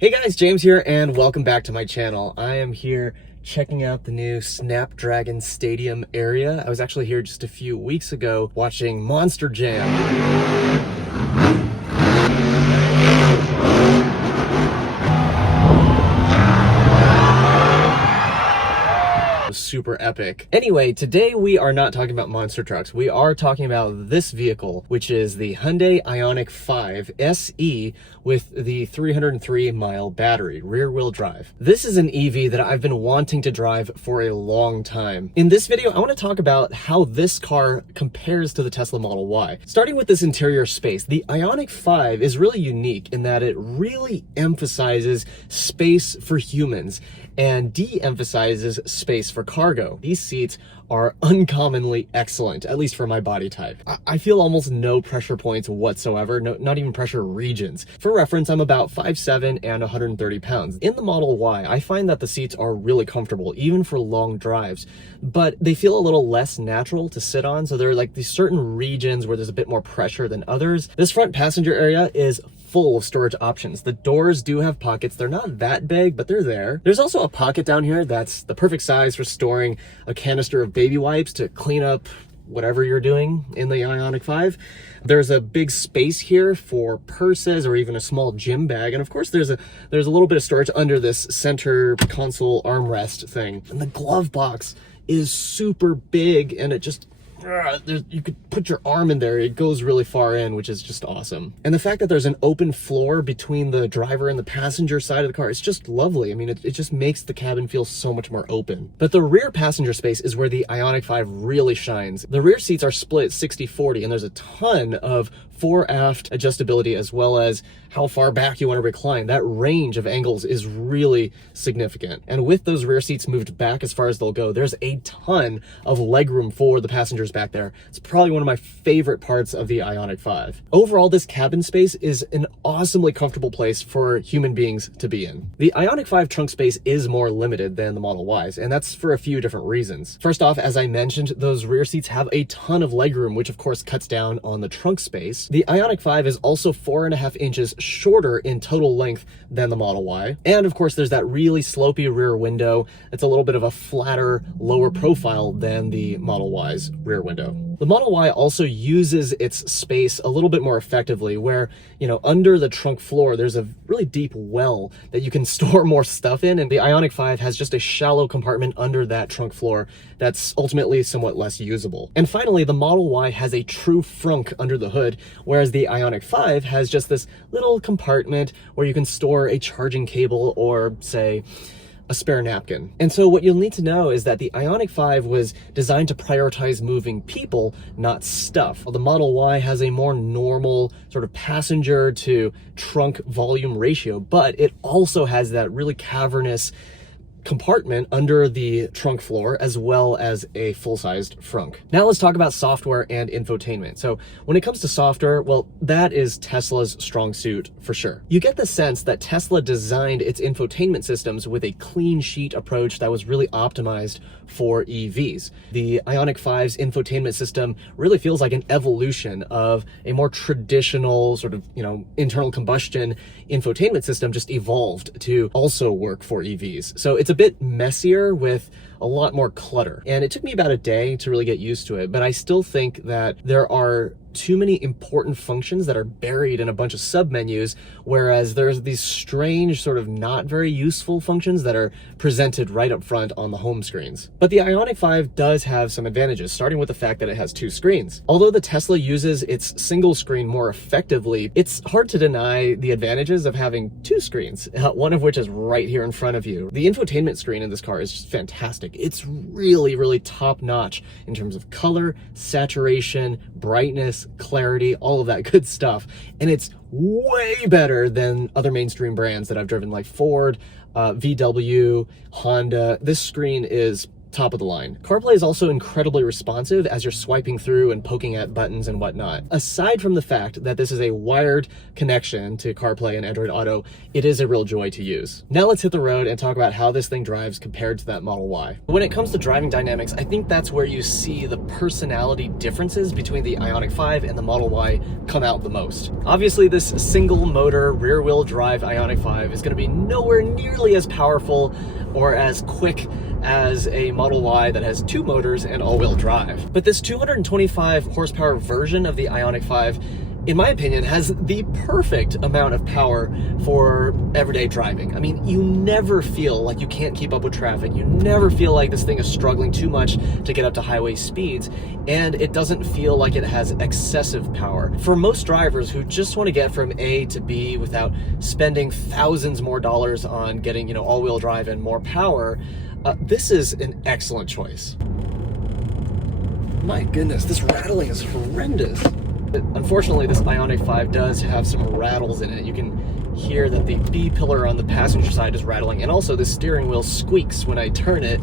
Hey guys, James here, and welcome back to my channel. I am here checking out the new Snapdragon Stadium area. I was actually here just a few weeks ago watching Monster Jam. Super epic. Anyway, today we are not talking about monster trucks. We are talking about this vehicle, which is the Hyundai IONIQ 5 SE with the 303-mile battery, rear-wheel drive. This is an EV that I've been wanting to drive for a long time. In this video, I want to talk about how this car compares to the Tesla Model Y. Starting with this interior space, the IONIQ 5 is really unique in that it really emphasizes space for humans and de-emphasizes space for cargo. These seats are uncommonly excellent, at least for my body type. I feel almost no pressure points whatsoever, not even pressure regions. For reference, I'm about 5'7" and 130 pounds. In the Model Y, I find that the seats are really comfortable, even for long drives, but they feel a little less natural to sit on, so there are like these certain regions where there's a bit more pressure than others. This front passenger area is full of storage options. The doors do have pockets. They're not that big, but they're there. There's also a pocket down here that's the perfect size for storing a canister of baby wipes to clean up whatever you're doing in the IONIQ 5. There's a big space here for purses or even a small gym bag. And of course, there's a little bit of storage under this center console armrest thing. And the glove box is super big, and it just you could put your arm in there. It goes really far in, which is just awesome. And the fact that there's an open floor between the driver and the passenger side of the car, it's just lovely. I mean, it just makes the cabin feel so much more open. But the rear passenger space is where the IONIQ 5 really shines. The rear seats are split 60-40, and there's a ton of fore-aft adjustability, as well as how far back you want to recline. That range of angles is really significant. And with those rear seats moved back as far as they'll go, there's a ton of legroom for the passengers back there. It's probably one of my favorite parts of the IONIQ 5. Overall, this cabin space is an awesomely comfortable place for human beings to be in. The IONIQ 5 trunk space is more limited than the Model Ys, and that's for a few different reasons. First off, as I mentioned, those rear seats have a ton of legroom, which of course cuts down on the trunk space. The IONIQ 5 is also 4.5 inches shorter in total length than the Model Y. And of course, there's that really slopey rear window. It's a little bit of a flatter, lower profile than the Model Y's rear window. The Model Y also uses its space a little bit more effectively, where, under the trunk floor, there's a really deep well that you can store more stuff in, and the IONIQ 5 has just a shallow compartment under that trunk floor that's ultimately somewhat less usable. And finally, the Model Y has a true frunk under the hood, whereas the IONIQ 5 has just this little compartment where you can store a charging cable or, say, a spare napkin. And so what you'll need to know is that the IONIQ 5 was designed to prioritize moving people, not stuff. The Model Y has a more normal sort of passenger to trunk volume ratio, but it also has that really cavernous compartment under the trunk floor, as well as a full-sized frunk. Now let's talk about software and infotainment. So when it comes to software, well, that is Tesla's strong suit for sure. You get the sense that Tesla designed its infotainment systems with a clean sheet approach that was really optimized for EVs. The IONIQ 5's infotainment system really feels like an evolution of a more traditional sort of, internal combustion infotainment system, just evolved to also work for EVs. So it's a bit messier with a lot more clutter. And it took me about a day to really get used to it, but I still think that there are too many important functions that are buried in a bunch of submenus, whereas there's these strange sort of not very useful functions that are presented right up front on the home screens. But the IONIQ 5 does have some advantages, starting with the fact that it has two screens. Although the Tesla uses its single screen more effectively, it's hard to deny the advantages of having two screens, one of which is right here in front of you. The infotainment screen in this car is just fantastic. It's really, really top-notch in terms of color, saturation, brightness, clarity, all of that good stuff. And it's way better than other mainstream brands that I've driven, like Ford, VW, Honda. This screen is top of the line. CarPlay is also incredibly responsive as you're swiping through and poking at buttons and whatnot. Aside from the fact that this is a wired connection to CarPlay and Android Auto, it is a real joy to use. Now let's hit the road and talk about how this thing drives compared to that Model Y. When it comes to driving dynamics, I think that's where you see the personality differences between the IONIQ 5 and the Model Y come out the most. Obviously, this single motor rear-wheel drive IONIQ 5 is going to be nowhere nearly as powerful or as quick as a Model Y that has 2 motors and all-wheel drive. But this 225 horsepower version of the IONIQ 5, in my opinion, has the perfect amount of power for everyday driving. I mean, you never feel like you can't keep up with traffic. You never feel like this thing is struggling too much to get up to highway speeds, and it doesn't feel like it has excessive power. For most drivers who just want to get from A to B without spending thousands more dollars on getting, all-wheel drive and more power, this is an excellent choice. My goodness, this rattling is horrendous. Unfortunately, this IONIQ 5 does have some rattles in it. You can hear that the B pillar on the passenger side is rattling, and also the steering wheel squeaks when I turn it.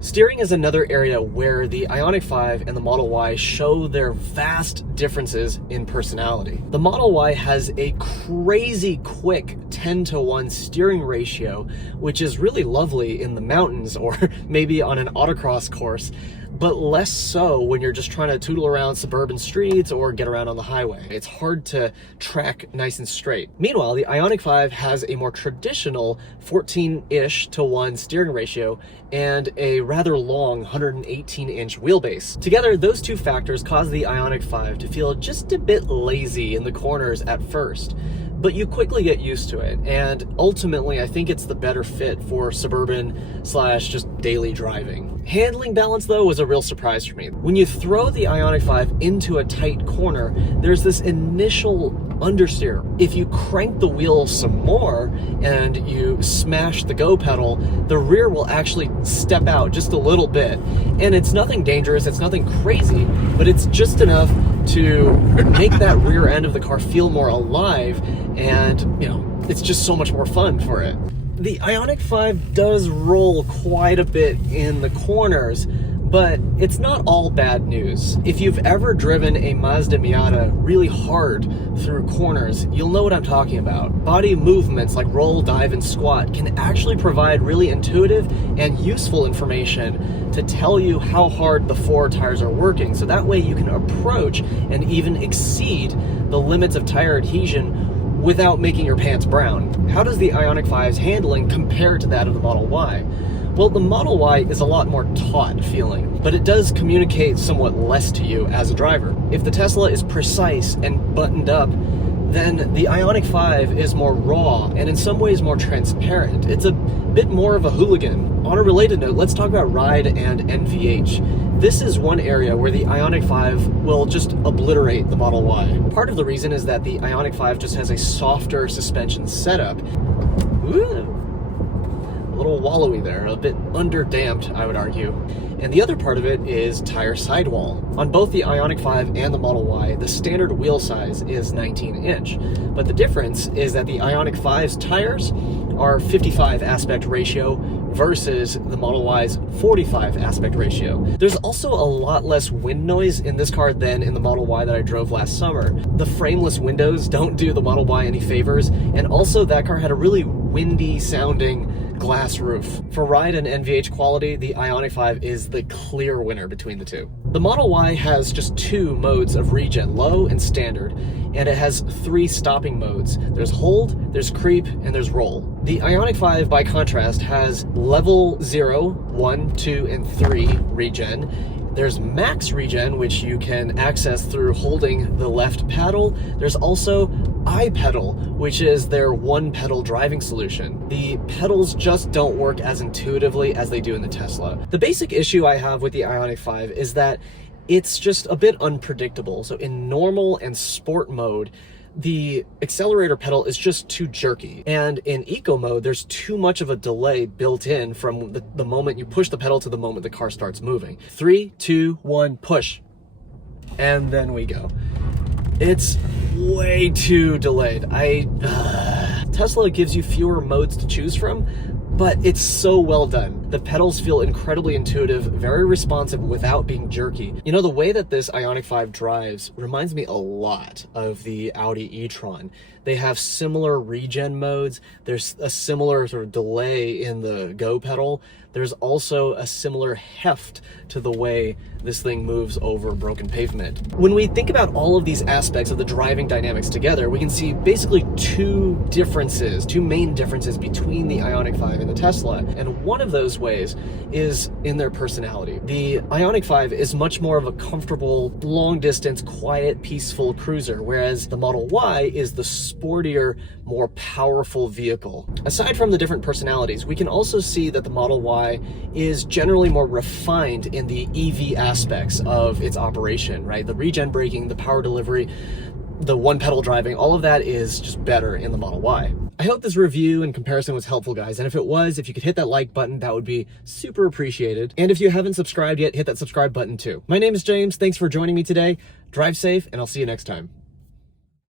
Steering is another area where the IONIQ 5 and the Model Y show their vast differences in personality. The Model Y has a crazy quick 10-to-1 steering ratio, which is really lovely in the mountains or maybe on an autocross course, but less so when you're just trying to tootle around suburban streets or get around on the highway. It's hard to track nice and straight. Meanwhile, the IONIQ 5 has a more traditional 14-ish to 1 steering ratio and a rather long 118-inch wheelbase. Together, those two factors cause the IONIQ 5 to feel just a bit lazy in the corners at first, but you quickly get used to it, and ultimately I think it's the better fit for suburban / just daily driving. Handling balance, though, was a real surprise for me. When you throw the IONIQ 5 into a tight corner, there's this initial understeer. If you crank the wheel some more and you smash the go pedal, the rear will actually step out just a little bit. And it's nothing dangerous, it's nothing crazy, but it's just enough to make that rear end of the car feel more alive, and it's just so much more fun for it. The IONIQ 5 does roll quite a bit in the corners, but it's not all bad news. If you've ever driven a Mazda Miata really hard through corners, you'll know what I'm talking about. Body movements like roll, dive, and squat can actually provide really intuitive and useful information to tell you how hard the 4 tires are working, so that way you can approach and even exceed the limits of tire adhesion without making your pants brown. How does the IONIQ 5's handling compare to that of the Model Y? Well, the Model Y is a lot more taut feeling, but it does communicate somewhat less to you as a driver. If the Tesla is precise and buttoned up, then the IONIQ 5 is more raw and in some ways more transparent. It's a bit more of a hooligan. On a related note, let's talk about ride and NVH. This is one area where the IONIQ 5 will just obliterate the Model Y. Part of the reason is that the IONIQ 5 just has a softer suspension setup. Ooh. A little wallowy there, a bit underdamped, I would argue. And the other part of it is tire sidewall. On both the IONIQ 5 and the Model Y, the standard wheel size is 19-inch. But the difference is that the IONIQ 5's tires are 55 aspect ratio versus the Model Y's 45 aspect ratio. There's also a lot less wind noise in this car than in the Model Y that I drove last summer. The frameless windows don't do the Model Y any favors, and also that car had a really windy sounding glass roof. For ride and NVH quality, the IONIQ 5 is the clear winner between the two. The Model Y has just 2 modes of regen, low and standard, and it has 3 stopping modes. There's hold, there's creep, and there's roll. The IONIQ 5, by contrast, has level 0, 1, 2, and 3 regen. There's max regen, which you can access through holding the left pedal. There's also iPedal, which is their one-pedal driving solution. The pedals just don't work as intuitively as they do in the Tesla. The basic issue I have with the IONIQ 5 is that it's just a bit unpredictable. So in normal and sport mode, the accelerator pedal is just too jerky. And in eco mode, there's too much of a delay built in from the moment you push the pedal to the moment the car starts moving. 3, 2, 1, push. And then we go. It's way too delayed. Tesla gives you fewer modes to choose from, but it's so well done. The pedals feel incredibly intuitive, very responsive without being jerky. You know, the way that this IONIQ 5 drives reminds me a lot of the Audi e-tron. They have similar regen modes. There's a similar sort of delay in the go pedal. There's also a similar heft to the way this thing moves over broken pavement. When we think about all of these aspects of the driving dynamics together, we can see basically two main differences between the IONIQ 5 and the Tesla. And one of those ways is in their personality. The IONIQ 5 is much more of a comfortable, long distance, quiet, peaceful cruiser, whereas the Model Y is the sportier, more powerful vehicle. Aside from the different personalities, we can also see that the Model Y is generally more refined in the EV aspects of its operation, right? The regen braking, the power delivery, the one pedal driving, all of that is just better in the Model Y. I hope this review and comparison was helpful, guys. And if it was, if you could hit that like button, that would be super appreciated. And if you haven't subscribed yet, hit that subscribe button too. My name is James. Thanks for joining me today. Drive safe, and I'll see you next time.